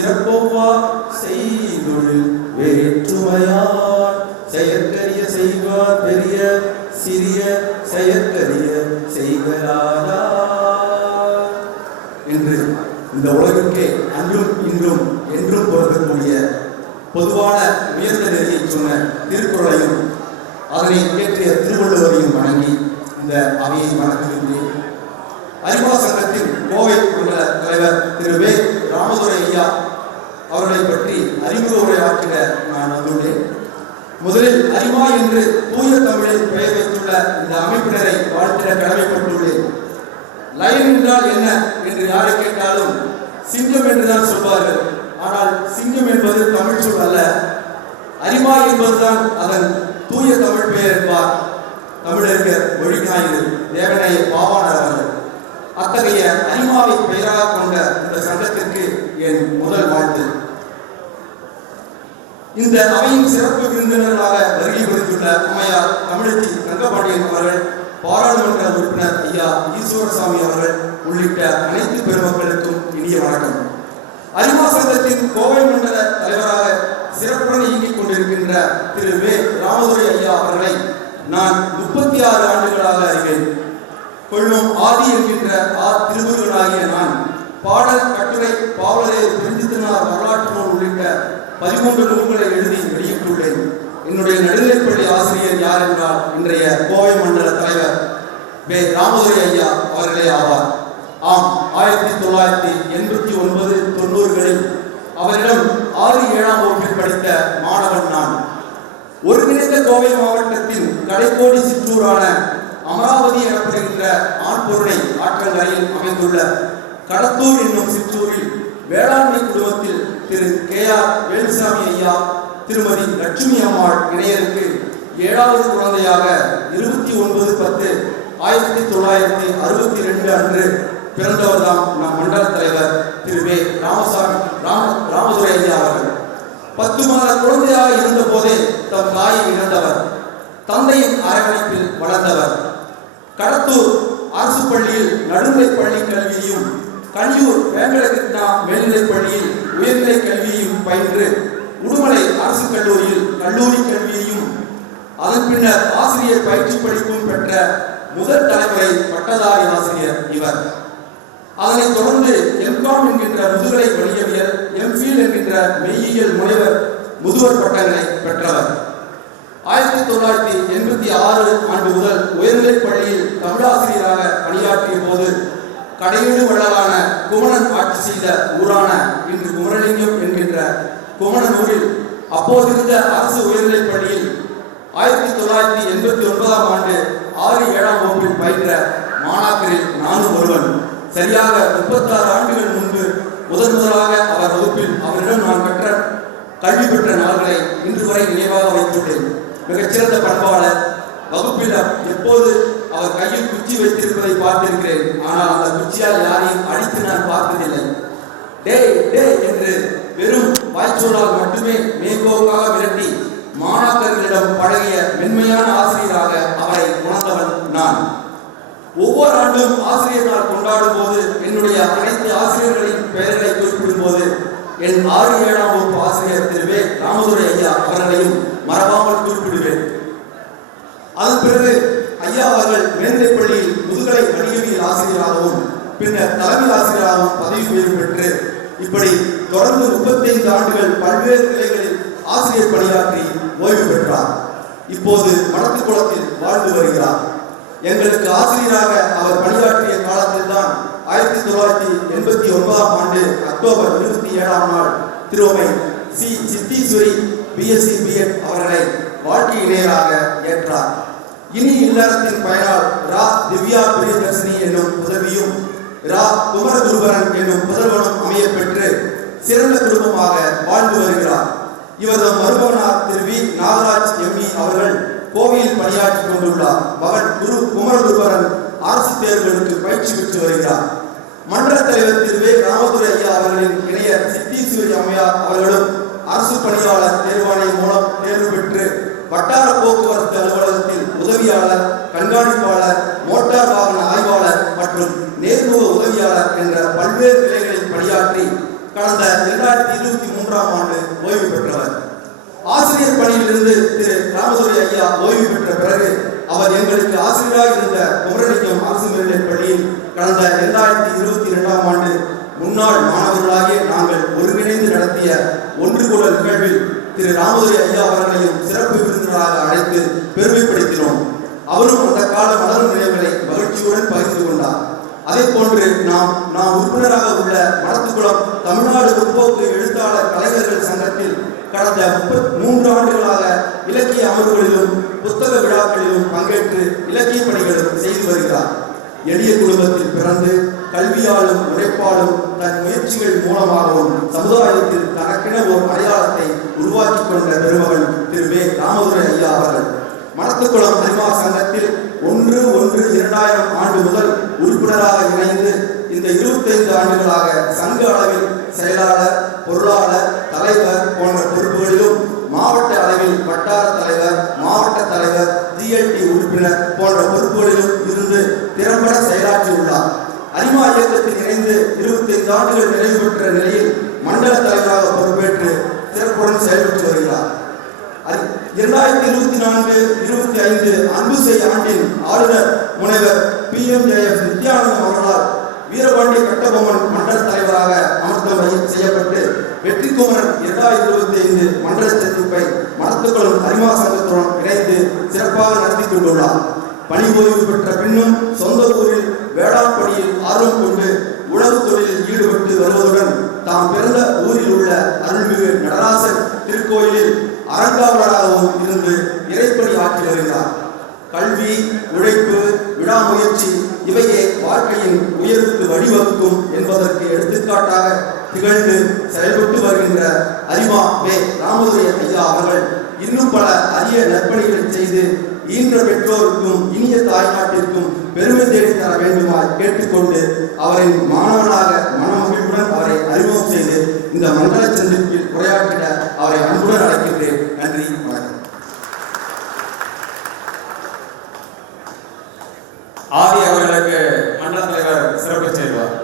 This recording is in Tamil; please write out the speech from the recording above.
சிறப்பொவ்வா செய்தொழில் வேற்றுமையார். செயற்கரிய செய்வார் பெரிய சிறிய செயற்கரிய செய்கிறாரா என்று இந்த உலகிற்கே அன்றும் இன்றும் என்றும் பொருந்தக்கூடிய பொதுவான உயர்ந்த நெறியை சொன்ன திருக்குறளையும் அதனை இயற்றிய திருவள்ளுவரையும் வணங்கி இந்த அவையை வணங்குகின்றேன். அறிவா சங்கத்தின் கோவை உள்ள தலைவர் திரு வே. ராமதுரை ஐயா அவர்களை பற்றி அறிமுக உரையாற்றிட நான் வந்துள்ளேன். முதலில் அறிவா என்று தூய தமிழில் பெயர் வைத்துள்ள இந்த அமைப்பினரை வாழ்த்திட கடமைப்பட்டுள்ளேன். லயன் என்றால் என்ன என்று யாரை கேட்டாலும் சிங்கம் என்றுதான் சொல்வார்கள். ஆனால் சிங்கம் என்பது தமிழ் சொல் அல்ல. அரிமா என்பதுதான் அதன் தூய தமிழ் பெயர் என்பார். தமிழறிஞர் மொழிஞாயிறு தேவனைய பாவாணர் அவர்கள். அத்தகைய அரிமாவை பெயராக கொண்ட இந்த சங்கத்திற்கு என் முதல் வாழ்த்து இந்த அவையின் சிறப்பு விருந்தினர்களாக வருகை கொடுத்துள்ள அம்மையார் தமிழச்சி ரங்கபாண்டியன் அவர்கள் பாராளுமன்ற உறுப்பினர் ஐயா ஈஸ்வரசாமி அவர்கள் உள்ளிட்ட அனைத்து பெருமக்களுக்கும் இனிய வணக்கம். அறிவா சங்கத்தின் கோவை மண்டல தலைவராக சிறப்புடன் இயங்கிக் கொண்டிருக்கின்ற திரு வே. ராமதுரை ஐயா அவர்களை நான் முப்பத்தி ஆறு ஆண்டுகளாக அறிவேன். கொள்ளும் ஆதி என்கின்ற ஆ திருமுருகனாகிய நான் பாடல் கட்டுரை பாவலரே பிரிஞ்சித்தனார் வரலாற்று நூல் உள்ளிட்ட பதிமூன்று நூல்களை எழுதி வெளியிட்டுள்ளேன். என்னுடைய நடுநிலைப்பள்ளி ஆசிரியர் யார் என்றால் இன்றைய கோவை மண்டல தலைவர் வே. ராமதுரை ஐயா அவர்களே ஆவார். ஆம் ஆயிரத்தி தொள்ளாயிரத்தி எண்பத்தி ஒன்பது தொண்ணூறுகளில் அவரிடம் ஆறு ஏழாம் வகுப்பில் படித்த மாணவன் நான். ஒருங்கிணைந்த கோவை மாவட்டத்தின் கடைக்கோடி சிற்றூரான அமராவதி எனப்படுகின்ற ஆண்பொருளை ஆற்றங்கரையில் அமைந்துள்ள கடத்தூர் என்னும் சிற்றூரில் வேளாண்மை குடும்பத்தில் திரு கே ஆர் வேலுசாமி ஐயா திருமதி லட்சுமி அம்மாள் இணையருக்கு ஏழாவது குழந்தையாக இருபத்தி ஒன்பது பத்து ஆயிரத்தி தொள்ளாயிரத்தி அறுபத்தி ரெண்டு அன்று பிறந்தவர்தாம் நம் மண்டல தலைவர் திரு வே ராமசாமி ராம ராமதுரை ஐயா அவர்கள். பத்து மாத குழந்தையாக இருந்த போதே தம் தாயை இழந்தவர். தந்தையின் அரவணைப்பில் வளர்ந்தவர். கடத்தூர் அரசு பள்ளியில் நடுநிலை பள்ளி கல்வியையும் கலியூர் வேங்கடகிருஷ்ணா மேல்நிலைப் பள்ளியில் உயர்நிலை கல்வியையும் பயின்று உடுமலை அரசு கல்லூரியில் கல்லூரி கல்வியையும் அதன் பின்னர் ஆசிரியர் பயிற்சி படிப்பும் பெற்ற முதல் தலைமுறை பட்டதாரி ஆசிரியர் இவர். அதனைத் தொடர்ந்து எம்காம் என்கின்ற முதுகலை வணிகவியல் எம்ஃபில் என்கின்ற மெய்யியல் முனைவர் முதுவர் பட்டங்களை பெற்றவர். ஆயிரத்தி தொள்ளாயிரத்தி எண்பத்தி ஆறு ஆண்டு முதல் உயர்நிலைப் பள்ளியில் தமிழாசிரியராக பணியாற்றிய போது கடையீடு வள்ளலான குமணன் ஆட்சி செய்த ஊரான இன்று குமரலிங்கம் என்கின்ற குமணனூரில் அப்போதிருந்த அரசு உயர்நிலைப் பள்ளியில் ஆயிரத்தி தொள்ளாயிரத்தி எண்பத்தி ஒன்பதாம் ஆண்டு ஆறு ஏழாம் வகுப்பில் பயின்ற மாணாக்கரில் நானும் ஒருவன். சரியாக முப்பத்தாறு ஆண்டுகள் முன்பு முதன் முதலாக அவர் வகுப்பில் அவரிடம் நான் பெற்ற கல்வி பெற்ற நாள்களை இன்று வரை நினைவாக வைத்துள்ளேன். மிகச்சிறந்த பண்பாளர் வகுப்பில் எப்போது அவர் கையில் குச்சி வைத்திருப்பதை பார்த்திருக்கிறேன். ஆனால் அந்த குச்சியால் யாரையும் அடித்து நான் பார்த்ததில்லை டேய் டேய் என்று வெறும் வாய்ச்சொல்லால் மட்டுமே மேம்போக்காக விரட்டி மாணாக்கர்களிடம் பழகிய மென்மையான ஆசிரியராக அவரை உணர்ந்தவன் நான். ஒவ்வொரு ஆண்டும் ஆசிரியர் நாள் கொண்டாடும் போது என்னுடைய அனைத்து ஆசிரியர்களின் பெயர்களை குறிப்பிடும் போது என் ஆறு ஏழாம் வகுப்பு ஆசிரியர் திரு வே. ராமதுரை ஐயா அவர்களையும் மறவாமல் குறிப்பிடுவேன். அதன் பிறகு ஐயா அவர்கள் மேல்நிலைப் பள்ளியில் முதுகலை வணிகவியல் ஆசிரியராகவும் பின்னர் தலைமை ஆசிரியராகவும் பதவி உயர்வு பெற்று இப்படி தொடர்ந்து முப்பத்தி ஐந்து ஆண்டுகள் பல்வேறு நிலைகளில் ஆசிரியர் பணியாற்றி ஓய்வு பெற்றார். இப்போது வடக்கு குளத்தில் வாழ்ந்து வருகிறார். எங்களுக்கு ஆசிரியராக அவர் பணியாற்றிய காலத்தில் தான் ஆயிரத்தி தொள்ளாயிரத்தி எண்பத்தி ஒன்பதாம் ஆண்டு அக்டோபர் இருபத்தி ஏழாம் நாள் திருவமை சி சித்தீஸ்வரி பிஎஸ்சி பிஎட் அவர்களை வாழ்க்கை இணையராக ஏற்றார். இனி இல்லறத்தின் பயனால் ரா திவ்யா பிரியதர்சினி என்னும் உதவியும் ரா குமரகுருபரன் என்னும் புதல்வனும் அமைய பெற்று சிறந்த குடும்பமாக வாழ்ந்து வருகிறார். இவரது மருமகனார் திரு வி. நாகராஜ் எம்இ அவர்கள் கோவையில் பணியாற்றி கொண்டுள்ளார். மகன் குரு குமரகுருபரன் அரசு தேர்வுகளுக்கு பயிற்சி பெற்று வருகிறார். மன்ற தலைவர் திரு வே. ராமதுரை ஐயா அவர்களின் இணைய சித்தீஸ்வரி அம்மையார் அவர்களும் அரசு பணியாளர் தேர்வாணையம் மூலம் தேர்வு பெற்று வட்டார போக்குவரத்து அலுவலகத்தில் உதவியாளர் கண்காணிப்பாளர் மோட்டார் வாகன ஆய்வாளர் மற்றும் நேர்முக உதவியாளர் என்ற பல்வேறு நிலைகளில் பணியாற்றி கடந்த இரண்டாயிரத்தி இருபத்தி மூன்றாம் ஆண்டு ஓய்வு பெற்றவர். ஆசிரியர் பணியிலிருந்து திரு. ராமதுரை ஐயா ஓய்வு பெற்ற பிறகு அவர் எங்களுக்கு ஆசிரியராக இருந்த குமரடிக்கம் அரசு மேல்நிலைப் பள்ளியில் கடந்த இரண்டாயிரத்தி இருபத்தி இரண்டாம் ஆண்டு முன்னாள் மாணவர்களாகிய நாங்கள் ஒருங்கிணைந்து நடத்திய ஒன்று கூட நிகழ்வில் திரு ராமதுரை ஐயா அவர்களையும் சிறப்பு விருந்தினராக அழைத்து பெருமைப்படுத்தினோம். அவரும் அந்த கால மலர் நிலையங்களை மகிழ்ச்சியுடன் பகிர்ந்து கொண்டார். அதே போன்று நாம் நாம் உறுப்பினராக உள்ள மடத்துக்குளம் தமிழ்நாடு முற்போக்கு எழுத்தாளர் கலைஞர்கள் சங்கத்தில் கடந்த முப்பத்தி மூன்று ஆண்டுகளாக இலக்கிய அமர்வுகளிலும் புத்தக விழாக்களிலும் பங்கேற்று இலக்கிய பணிகளும் செய்து வருகிறார். எளிய குடும்பத்தில் பிறந்து கல்வியாலும் உழைப்பாலும் தன் முயற்சிகள் மூலமாகவும் சமுதாயத்தில் தனக்கென ஒரு அடையாளத்தை உருவாக்கி கொண்ட பெருமகள் திரு வே. ராமதுரை ஐயா அவர்கள். மணத்துக்குளம் அறிவா சங்கத்தில் ஒன்று ஒன்று இரண்டாயிரம் ஆண்டு முதல் உறுப்பினராக இணைந்து இந்த இருபத்தைந்து ஆண்டுகளாக சங்க அளவில் செயலாளர் பொருளாளர் தலைவர் போன்ற பொறுப்புகளிலும் மாவட்ட அளவில் வட்டார தலைவர் மாவட்ட தலைவர் ஜிஎல்டி உறுப்பினர் போன்ற பொறுப்புகளிலும் இருந்து திறம்பட செயலாற்றியுள்ளார். அரிமா இயக்கத்தில் இணைந்து இருபத்தைந்து ஆண்டுகள் நிறைவு பெற்ற நிலையில் மண்டல தலைவராக பொறுப்பேற்று சிறப்புடன் செயல்பட்டு வருகிறார். இரண்டாயிரத்தி இருபத்தி நான்கு இருபத்தி ஐந்து அன்பு செய் ஆண்டின் ஆளுநர் முனைவர் பி எம் ஜெயப் நித்யானந்தம் அவர்களால் வீரபாண்டிய கட்டபொம்மன் மண்டல தலைவராக அமர்த்தம் செய்யப்பட்டு வெற்றி குமரன் இரண்டாயிரத்தி இருபத்தி ஐந்து மண்டல சந்திப்பை மரத்துக்களும் அரிமா சங்கத்துடன் இணைந்து சிறப்பாக நடத்தி கொண்டுள்ளார். பணி ஓய்வு பெற்ற பின்னும் சொந்த ஊரில் வேளாண்பணியில் ஆர்வம் கொண்டு உழவு தொழிலில் ஈடுபட்டு வருவதுடன் தாம் பிறந்த ஊரில் உள்ள அருள்மிகு நடராசன் திருக்கோயிலில் அறங்காவலராகவும் இருந்து இறைப்பணி ஆற்றி வருகிறார். கல்வி உழைப்பு விடாமுயற்சி இவையே வாழ்க்கையின் உயர்வுக்கு வழிவகுக்கும் என்பதற்கு எடுத்துக்காட்டாக திகழ்ந்து செயல்பட்டு வருகின்ற அரிமா வே ராமதுரை ஐயா அவர்கள் இன்னும் பல அரிய நற்பணிகளை செய்து ஈன்ற பெற்றோருக்கும் இனிய தாய்நாட்டிற்கும் பெருமை தேடி தர வேண்டுமாய் கேட்டுக்கொண்டு அவரின் மாணவனாக மனமகிழ்வுடன் அவரை அறிமுகம் செய்து இந்த மண்டல சந்திப்பில் உரையாற்றிட அவரை அன்புடன் அழைக்கின்றேன். நன்றி வணக்கம். ஆதி அவர்களுக்கு மண்டல தலைவர் சிறப்பு செய்வார்